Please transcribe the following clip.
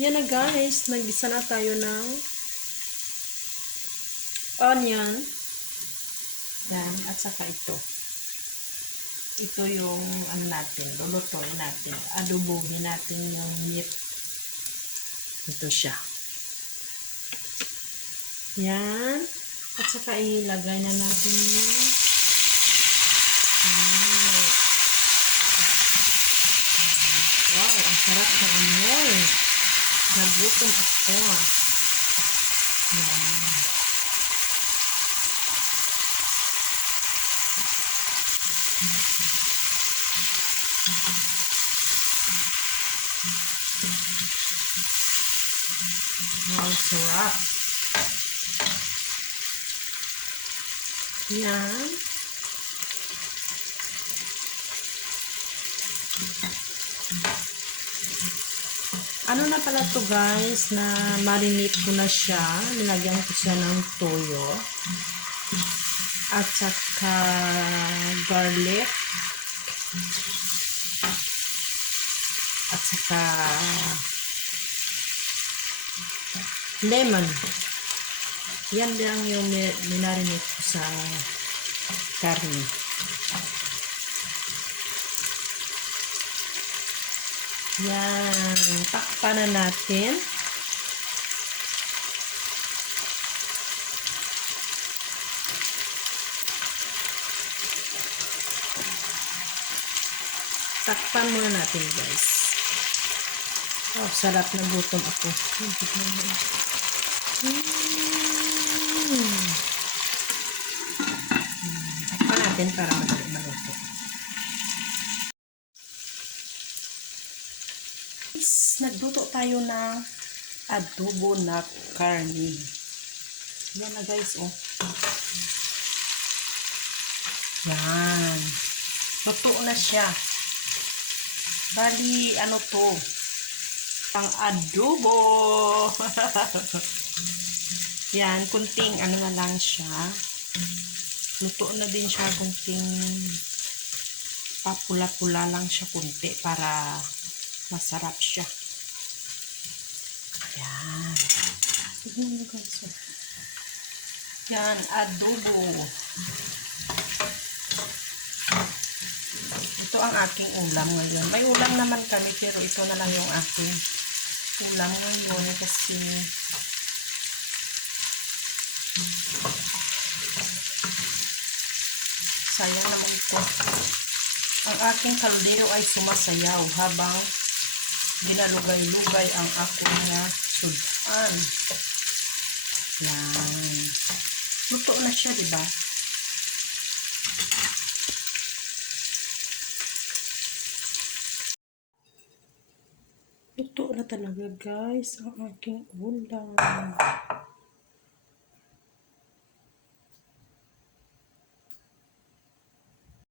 Yan na guys, nag-isa na tayo ng onion. Yan, at saka ito. Ito yung ano natin, lulutuin natin. Adobohin natin yung meat. Ito siya. Yan. At saka ilagay na natin yung meat. Wow, ang sarap ng amoy. Nagutom ako. Yan. Wow, sarap. Yan. Ano na pala to guys, na marinate ko na siya. Nilagyan ko siya ng toyo. At saka garlic. At saka lemon. Yan lang yung minarinate ko sa karne. Yan. Takpan na natin. Takpan muna natin guys. Oh, sarap na gutom ako. Takpan natin para madali maluto. Nagluto tayo ng adobo na karne. Yan na guys, oh. Yan. Luto na siya. Bali, ano to? Pang adobo. Yan, kunting ano na lang siya. Luto na din siya, kunting papula-pula lang siya kunti para masarap siya. Yan. Tignan nyo guys. Yan, adobo. Ito ang aking ulam ngayon. May ulam naman kami pero ito na lang yung aking ulam ngayon kasi sayang naman ito. Ang aking kaldero ay sumasayaw habang ginalugay-lugay ang aking sudan. Yan. Luto na siya, diba? Luto na talaga guys ang aking ulam.